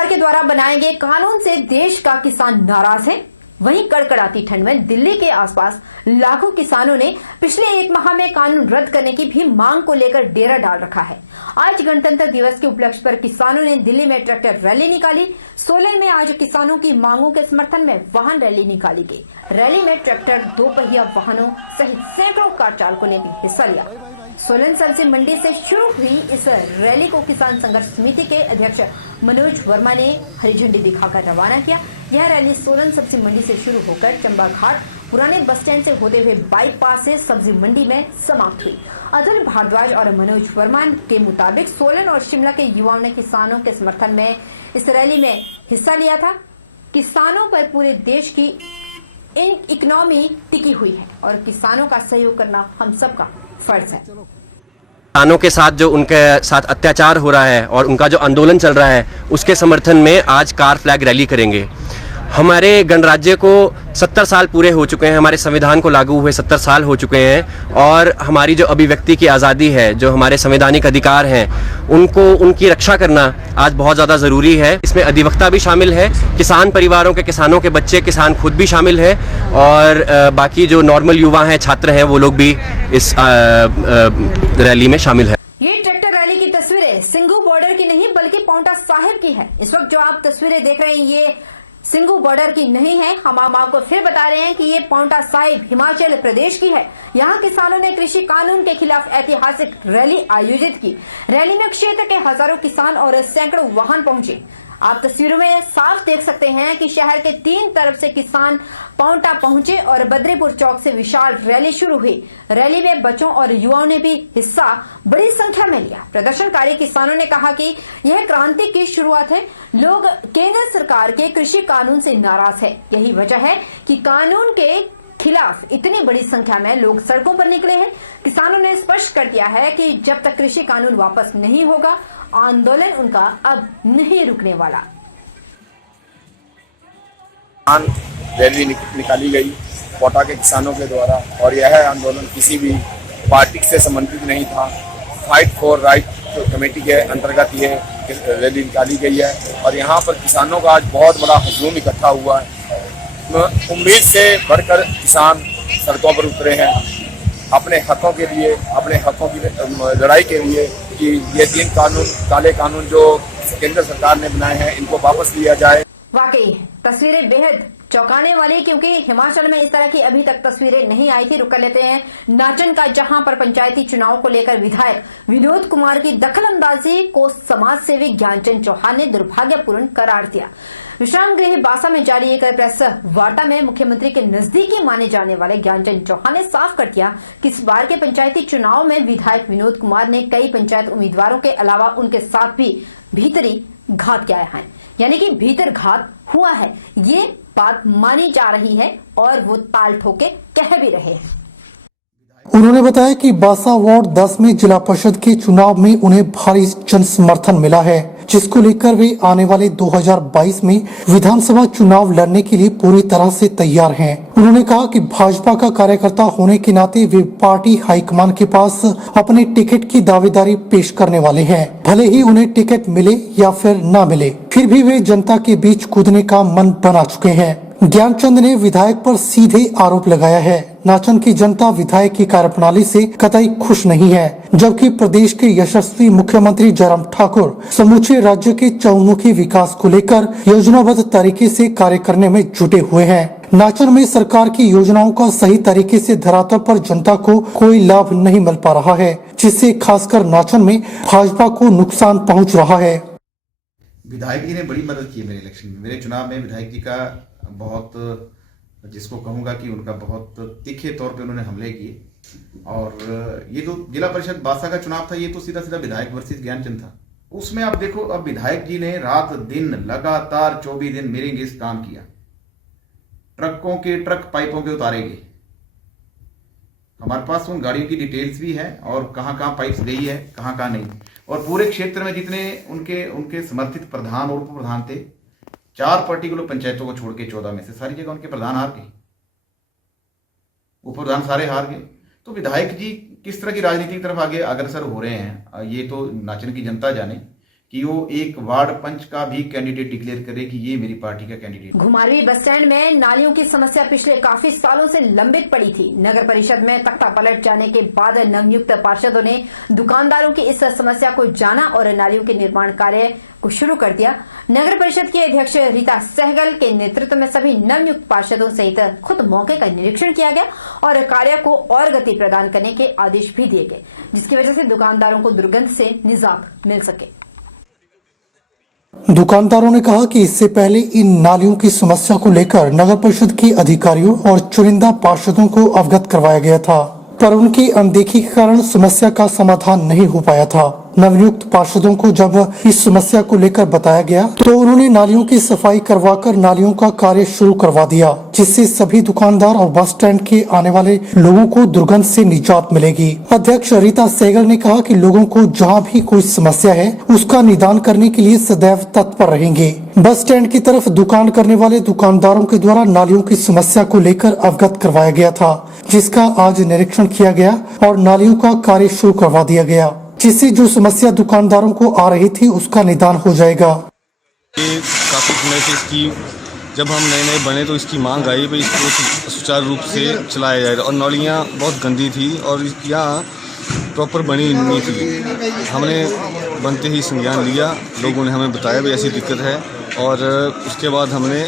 सरकार के द्वारा बनाए गए कानून से देश का किसान नाराज है। वहीं कड़कड़ाती ठंड में दिल्ली के आसपास लाखों किसानों ने पिछले एक माह में कानून रद्द करने की भी मांग को लेकर डेरा डाल रखा है। आज गणतंत्र दिवस के उपलक्ष्य पर किसानों ने दिल्ली में ट्रैक्टर रैली निकाली। सोलन में आज किसानों की मांगों के समर्थन में वाहन रैली निकाली गई। रैली में ट्रैक्टर, दो पहिया वाहनों सहित सैकड़ों कार चालकों ने भी हिस्सा लिया। सोलन सब्जी मंडी से शुरू हुई इस रैली को किसान संघर्ष समिति के अध्यक्ष मनोज वर्मा ने हरी झंडी दिखाकर रवाना किया। यह रैली सोलन सब्जी मंडी से शुरू होकर चंबा घाट पुराने बस स्टैंड से होते हुए बाईपास से सब्जी मंडी में समाप्त हुई। अतुल भारद्वाज और मनोज वर्मा के मुताबिक सोलन और शिमला के युवाओं ने किसानों के समर्थन में इस रैली में हिस्सा लिया था। किसानों पर पूरे देश की इकोनॉमी टिकी हुई है और किसानों का सहयोग करना हम सबका फर्ज है। किसानों के साथ जो उनके साथ अत्याचार हो रहा है और उनका जो आंदोलन चल रहा है उसके समर्थन में आज कार फ्लैग रैली करेंगे। हमारे गणराज्य को 70 साल पूरे हो चुके हैं, हमारे संविधान को लागू हुए 70 साल हो चुके हैं और हमारी जो अभिव्यक्ति की आज़ादी है, जो हमारे संवैधानिक अधिकार हैं, उनकी रक्षा करना आज बहुत ज़्यादा ज़रूरी है। इसमें अधिवक्ता भी शामिल है, किसान परिवारों के किसानों के बच्चे, किसान खुद भी शामिल है और बाकी जो नॉर्मल युवा हैं, छात्र हैं, वो लोग भी इस रैली में शामिल है। ये ट्रैक्टर रैली की तस्वीरें सिंघू बॉर्डर की नहीं बल्कि पांवटा साहिब की है। इस वक्त जो आप तस्वीरें देख रहे हैं ये सिंघू बॉर्डर की नहीं है। हम आपको फिर बता रहे हैं कि ये पांवटा साहिब हिमाचल प्रदेश की है। यहाँ किसानों ने कृषि कानून के खिलाफ ऐतिहासिक रैली आयोजित की। रैली में क्षेत्र के हजारों किसान और सैकड़ों वाहन पहुंचे। आप तस्वीरों में साफ देख सकते हैं कि शहर के 3 तरफ से किसान पांवटा पहुंचे और बद्रीपुर चौक से विशाल रैली शुरू हुई। रैली में बच्चों और युवाओं ने भी हिस्सा बड़ी संख्या में लिया। प्रदर्शनकारी किसानों ने कहा कि यह क्रांति की शुरुआत है। लोग केंद्र सरकार के कृषि कानून से नाराज है। यही वजह है कि कानून के खिलाफ इतनी बड़ी संख्या में लोग सड़कों पर निकले हैं। किसानों ने स्पष्ट कर दिया है कि जब तक कृषि कानून वापस नहीं होगा, आंदोलन उनका अब नहीं रुकने वाला। रैली निकाली गई कोटा के किसानों के द्वारा और यह आंदोलन किसी भी पार्टी से संबंधित नहीं था। फाइट फॉर राइट कमेटी के अंतर्गत ये रैली निकाली गई है और यहाँ पर किसानों का आज बहुत बड़ा हजूम इकट्ठा हुआ है। उम्मीद से बढ़कर किसान सड़कों पर उतरे हैं अपने हकों के लिए, अपने हकों की लड़ाई के लिए कि ये 3 कानून, काले कानून जो केंद्र सरकार ने बनाए हैं, इनको वापस लिया जाए। वाकई तस्वीरें बेहद चौंकाने वाली, क्योंकि हिमाचल में इस तरह की अभी तक तस्वीरें नहीं आई थी। रुक कर लेते हैं नाचन का, जहां पर पंचायती चुनाव को लेकर विधायक विनोद कुमार की दखलंदाजी को समाज सेवी ज्ञानचंद चौहान ने दुर्भाग्यपूर्ण करार दिया। विश्राम गृह बासा में जारी एक प्रेस वार्ता में मुख्यमंत्री के नजदीकी माने जाने वाले ज्ञानचंद चौहान ने साफ कर दिया कि इस बार के पंचायती चुनाव में विधायक विनोद कुमार ने कई पंचायत उम्मीदवारों के अलावा उनके साथ भी भीतरी घात किया है, यानी कि भीतर घात हुआ है। ये बात मानी जा रही है और वो ताल ठोके कह भी रहे हैं। उन्होंने बताया कि बासा वार्ड 10 में जिला परिषद के चुनाव में उन्हें भारी जन समर्थन मिला है, जिसको लेकर वे आने वाले 2022 में विधानसभा चुनाव लड़ने के लिए पूरी तरह से तैयार हैं। उन्होंने कहा कि भाजपा का कार्यकर्ता होने के नाते वे पार्टी हाईकमान के पास अपने टिकट की दावेदारी पेश करने वाले हैं। भले ही उन्हें टिकट मिले या फिर न मिले, फिर भी वे जनता के बीच कूदने का मन बना चुके हैं। ज्ञानचंद ने विधायक पर सीधे आरोप लगाया है। नाचन की जनता विधायक की कार्यप्रणाली से कतई खुश नहीं है, जबकि प्रदेश के यशस्वी मुख्यमंत्री जयराम ठाकुर समूचे राज्य के चहुमुखी विकास को लेकर योजनाबद्ध तरीके से कार्य करने में जुटे हुए हैं। नाचन में सरकार की योजनाओं का सही तरीके से धरातल पर जनता को कोई लाभ नहीं मिल पा रहा है, जिससे खासकर नाचन में भाजपा को नुकसान पहुँच रहा है। विधायक जी ने बड़ी मदद की मेरे इलेक्शन में, मेरे चुनाव में विधायक जी का बहुत, जिसको कहूँगा कि उनका बहुत तीखे तौर पे उन्होंने हमले किए। और ये जो जिला परिषद बासा का चुनाव था, ये तो सीधा सीधा विधायक वर्सेस ज्ञानचंद था। उसमें आप देखो, अब विधायक जी ने रात दिन लगातार 24 दिन मेरे अगेंस्ट काम किया। ट्रकों के ट्रक पाइपों के उतारे गए। हमारे पास उन गाड़ियों की डिटेल्स भी है और कहाँ कहाँ पाइप्स गई है, कहाँ कहाँ नहीं। और पूरे क्षेत्र में जितने उनके समर्थित प्रधान और उप प्रधान थे, 4 पर्टिकुलर पंचायतों को छोड़ के 14 में से सारी जगह उनके प्रधान हार गए, उप प्रधान सारे हार गए। तो विधायक जी किस तरह की राजनीति की तरफ आगे अग्रसर हो रहे हैं, ये तो नाचन की जनता जाने। कि वो एक वार्ड पंच का भी कैंडिडेट डिक्लेयर करे कि ये मेरी पार्टी का कैंडिडेट। घुमारवी बस स्टैंड में नालियों की समस्या पिछले काफी सालों से लंबित पड़ी थी। नगर परिषद में तख्ता पलट जाने के बाद नवनियुक्त पार्षदों ने दुकानदारों की इस समस्या को जाना और नालियों के निर्माण कार्य को शुरू कर दिया। नगर परिषद की अध्यक्ष रीता सहगल के नेतृत्व में सभी नवनियुक्त पार्षदों सहित खुद मौके का निरीक्षण किया गया और कार्य को और गति प्रदान करने के आदेश भी दिए गए, जिसकी वजह से दुकानदारों को दुर्गंध से निजात मिल सके। दुकानदारों ने कहा कि इससे पहले इन नालियों की समस्या को लेकर नगर परिषद के अधिकारियों और चुनिंदा पार्षदों को अवगत करवाया गया था, पर उनकी अनदेखी के कारण समस्या का समाधान नहीं हो पाया था। नवनियुक्त पार्षदों को जब इस समस्या को लेकर बताया गया तो उन्होंने नालियों की सफाई करवाकर नालियों का कार्य शुरू करवा दिया, जिससे सभी दुकानदार और बस स्टैंड के आने वाले लोगों को दुर्गंध से निजात मिलेगी। अध्यक्ष रीता सहगल ने कहा कि लोगों को जहां भी कोई समस्या है उसका निदान करने के लिए सदैव तत्पर रहेंगे। बस स्टैंड की तरफ दुकान करने वाले दुकानदारों के द्वारा नालियों की समस्या को लेकर अवगत करवाया गया था, जिसका आज निरीक्षण किया गया और नालियों का कार्य शुरू करवा दिया गया, जिससे जो समस्या दुकानदारों को आ रही थी उसका निदान हो जाएगा। ये काफ़ी समय से इसकी जब हम नए बने तो इसकी मांग आई भाई इसको सुचारू रूप से चलाया जाए, और नालियाँ बहुत गंदी थी और यहाँ प्रॉपर बनी नहीं थी। हमने बनते ही संज्ञान लिया, लोगों ने हमें बताया भाई ऐसी दिक्कत है, और उसके बाद हमने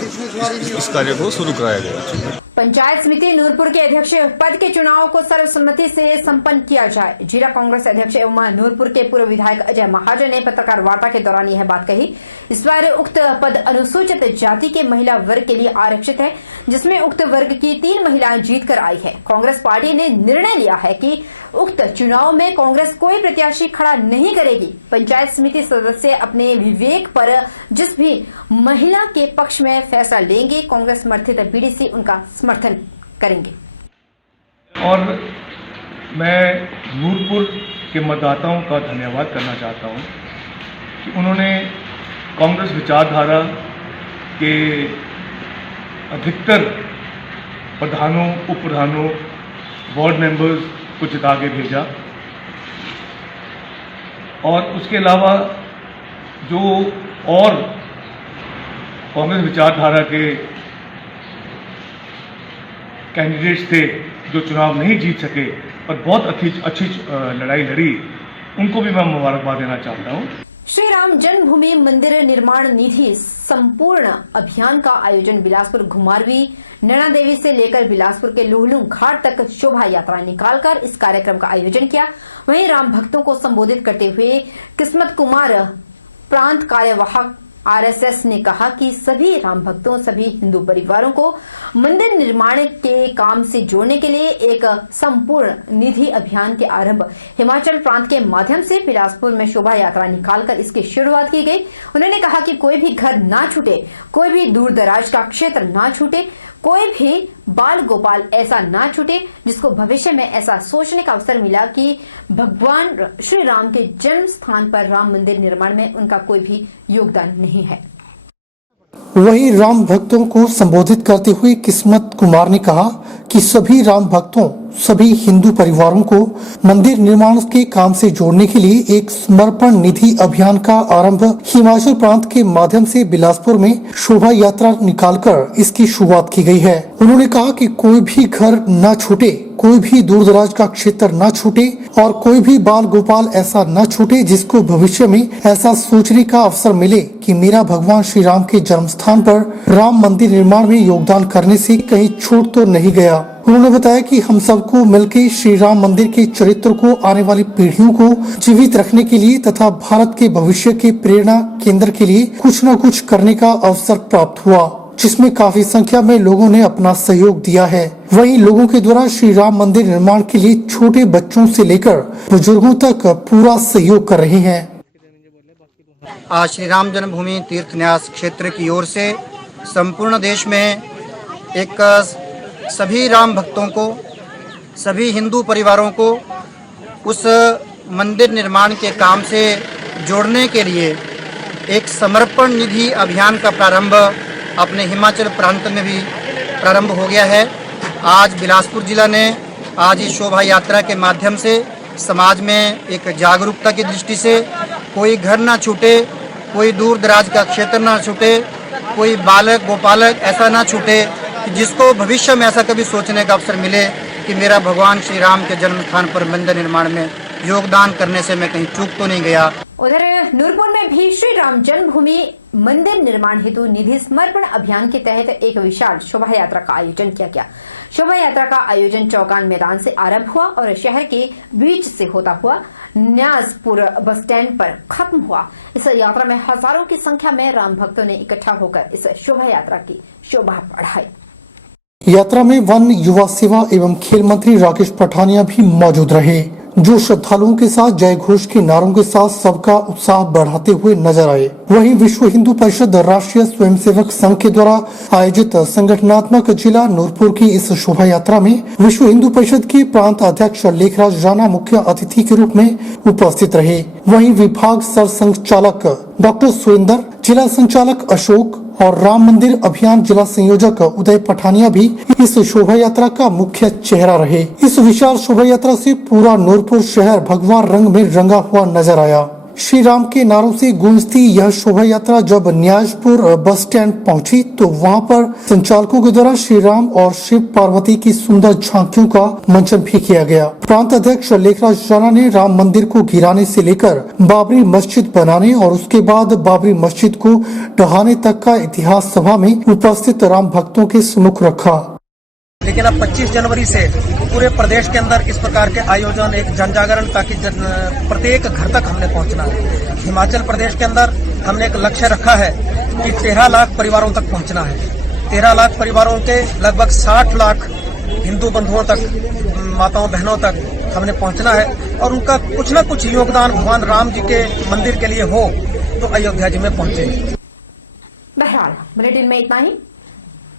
इस कार्य को शुरू कराया गया। पंचायत समिति नूरपुर के अध्यक्ष पद के चुनाव को सर्वसम्मति से संपन्न किया जाए। जिला कांग्रेस अध्यक्ष एवं नूरपुर के पूर्व विधायक अजय महाजन ने पत्रकार वार्ता के दौरान यह बात कही। इस बार उक्त पद अनुसूचित जाति के महिला वर्ग के लिए आरक्षित है, जिसमें उक्त वर्ग की 3 महिलाएं जीत कर आई है। कांग्रेस पार्टी ने निर्णय लिया है कि उक्त चुनाव में कांग्रेस कोई प्रत्याशी खड़ा नहीं करेगी। पंचायत समिति सदस्य अपने विवेक पर जिस भी महिला के पक्ष में फैसला लेंगे, कांग्रेस समर्थित बीडीसी उनका समर्थन करेंगे। और मैं नूरपुर के मतदाताओं का धन्यवाद करना चाहता हूं कि उन्होंने कांग्रेस विचारधारा के अधिकतर प्रधानों, उप प्रधानों, वार्ड मेंबर्स को जिता के भेजा, और उसके अलावा जो और कांग्रेस विचारधारा के कैंडिडेट्स थे जो चुनाव नहीं जीत सके और बहुत अच्छी लड़ाई लड़ी, उनको भी मैं मुबारकबाद देना चाहता हूँ। श्री राम जन्मभूमि मंदिर निर्माण निधि संपूर्ण अभियान का आयोजन बिलासपुर घुमारवी नैना देवी से लेकर बिलासपुर के लुहलुंग घाट तक शोभा यात्रा निकालकर इस कार्यक्रम का आयोजन किया। वहीं राम भक्तों को संबोधित करते हुए किस्मत कुमार प्रांत कार्यवाहक आरएसएस ने कहा कि सभी राम भक्तों, सभी हिंदू परिवारों को मंदिर निर्माण के काम से जोड़ने के लिए एक संपूर्ण निधि अभियान के आरंभ हिमाचल प्रांत के माध्यम से बिलासपुर में शोभा यात्रा निकालकर इसकी शुरुआत की गई। उन्होंने कहा कि कोई भी घर ना छूटे, कोई भी दूर दराज का क्षेत्र ना छूटे, कोई भी बाल गोपाल ऐसा ना छूटे जिसको भविष्य में ऐसा सोचने का अवसर मिला कि भगवान श्री राम के जन्म स्थान पर राम मंदिर निर्माण में उनका कोई भी योगदान नहीं है। वहीं राम भक्तों को संबोधित करते हुए किस्मत कुमार ने कहा कि सभी राम भक्तों, सभी हिंदू परिवारों को मंदिर निर्माण के काम से जोड़ने के लिए एक समर्पण निधि अभियान का आरंभ हिमाचल प्रांत के माध्यम से बिलासपुर में शोभा यात्रा निकालकर इसकी शुरुआत की गई है। उन्होंने कहा कि कोई भी घर न छूटे, कोई भी दूर दराज का क्षेत्र न छूटे और कोई भी बाल गोपाल ऐसा न छूटे जिसको भविष्य में ऐसा सोचने का अवसर मिले कि मेरा भगवान श्री राम के जन्म स्थान पर राम मंदिर निर्माण में योगदान करने से कहीं छूट तो नहीं गया। उन्होंने बताया कि हम सबको मिलकर श्री राम मंदिर के चरित्र को आने वाली पीढ़ियों को जीवित रखने के लिए तथा भारत के भविष्य के प्रेरणा केंद्र के लिए कुछ न कुछ करने का अवसर प्राप्त हुआ, जिसमें काफी संख्या में लोगों ने अपना सहयोग दिया है। वहीं लोगों के द्वारा श्री राम मंदिर निर्माण के लिए छोटे बच्चों से लेकर बुजुर्गों तक पूरा सहयोग कर रहे हैं। आज श्री राम जन्मभूमि तीर्थ न्यास क्षेत्र की ओर से संपूर्ण देश में एक सभी राम भक्तों को, सभी हिंदू परिवारों को उस मंदिर निर्माण के काम से जोड़ने के लिए एक समर्पण निधि अभियान का प्रारंभ अपने हिमाचल प्रांत में भी प्रारंभ हो गया है। आज बिलासपुर जिला ने आज इस शोभा यात्रा के माध्यम से समाज में एक जागरूकता की दृष्टि से कोई घर ना छूटे, कोई दूर दराज का क्षेत्र ना छूटे, कोई बालक गोपालक ऐसा ना छूटे कि जिसको भविष्य में ऐसा कभी सोचने का अवसर मिले कि मेरा भगवान श्री राम के जन्म स्थान पर मंदिर निर्माण में योगदान करने से मैं कहीं चूक तो नहीं गया। उधर नूरपुर में भी श्री राम जन्मभूमि मंदिर निर्माण हेतु निधि समर्पण अभियान के तहत एक विशाल शोभा यात्रा का आयोजन किया गया। शोभा यात्रा का आयोजन चौगान मैदान से आरंभ हुआ और शहर के बीच से होता हुआ न्यासपुर बस स्टैंड पर खत्म हुआ। इस यात्रा में हजारों की संख्या में राम भक्तों ने इकट्ठा होकर इस शोभा यात्रा की शोभा बढ़ाई। यात्रा में वन, युवा सेवा एवं खेल मंत्री राकेश पठानिया भी मौजूद रहे, जो श्रद्धालुओं के साथ जय घोष के नारों के साथ सबका उत्साह बढ़ाते हुए नजर आए। वहीं विश्व हिंदू परिषद राष्ट्रीय स्वयंसेवक संघ के द्वारा आयोजित संगठनात्मक जिला नूरपुर की इस शोभा यात्रा में विश्व हिंदू परिषद के प्रांत अध्यक्ष लेखराज राणा मुख्य अतिथि के रूप में उपस्थित रहे। वहीं विभाग सर संचालक डॉक्टर सुरेंद्र, जिला संचालक अशोक और राम मंदिर अभियान जिला संयोजक उदय पठानिया भी इस शोभा यात्रा का मुख्य चेहरा रहे। इस विशाल शोभा यात्रा से पूरा नूरपुर शहर भगवा रंग में रंगा हुआ नजर आया। श्री राम के नारों से गूंजती यह शोभा यात्रा जब न्यासपुर बस स्टैंड पहुंची तो वहां पर संचालकों के द्वारा श्री राम और शिव पार्वती की सुंदर झांकियों का मंचन भी किया गया। प्रांत अध्यक्ष लेखराज राणा ने राम मंदिर को गिराने से लेकर बाबरी मस्जिद बनाने और उसके बाद बाबरी मस्जिद को ढहाने तक का इतिहास सभा में उपस्थित राम भक्तों के सम्मुख रखा। लेकिन अब 25 जनवरी से पूरे प्रदेश के अंदर इस प्रकार के आयोजन, एक जन जागरण, ताकि प्रत्येक घर तक हमने पहुंचना है। हिमाचल प्रदेश के अंदर हमने एक लक्ष्य रखा है कि 13 लाख परिवारों तक पहुंचना है। 13 लाख परिवारों के लगभग 60 लाख हिंदू बंधुओं तक, माताओं बहनों तक हमने पहुंचना है और उनका कुछ न कुछ योगदान भगवान राम जी के मंदिर के लिए हो तो अयोध्या जी में पहुंचे। बहरहाल बुलेटिन में इतना ही,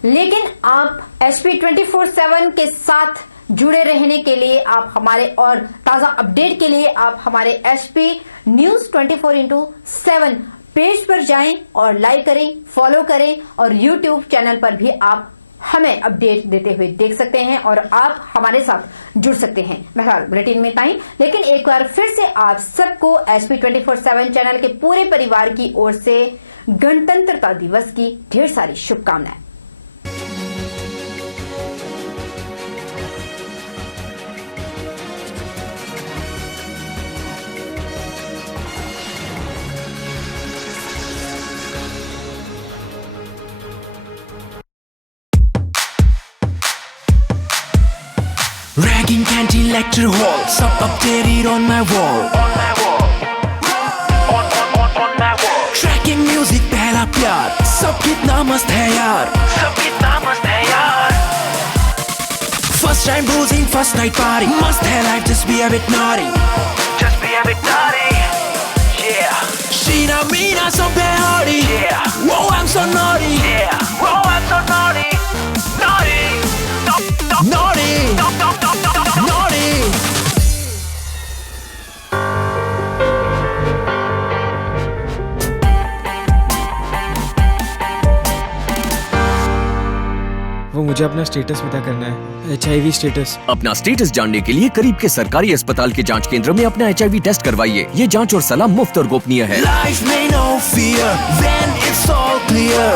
लेकिन आप HP 24/7 के साथ जुड़े रहने के लिए, आप हमारे और ताजा अपडेट के लिए आप हमारे HP News 24/7 पेज पर जाएं और लाइक करें, फॉलो करें और YouTube चैनल पर भी आप हमें अपडेट देते हुए देख सकते हैं और आप हमारे साथ जुड़ सकते हैं। बहरहाल बुलेटिन में इतना ही, लेकिन एक बार फिर से आप सबको HP 24/7 चैनल के पूरे परिवार की ओर से गणतंत्रता दिवस की ढेर सारी शुभकामनाएं। Ragging canteen lecture hall, sub updated on my wall. Tracking music पहला प्यार, सब कितना मस्त है यार, सब कितना मस्त है यार. First time bruising, first night party, must है life, just be a bit naughty, just be a bit naughty. Yeah. Sheena Meena so hardy. Yeah. Whoa, I'm so naughty. Yeah. Whoa, I'm so naughty. Naughty. Naughty. Naughty. वो मुझे अपना status पता करना है, HIV status. अपना status जानने के लिए करीब के सरकारी अस्पताल के जांच केंद्र में अपना HIV टेस्ट करवाइए। ये जांच और सलाह मुफ्त और गोपनीय है। Life may no fear when it's all clear.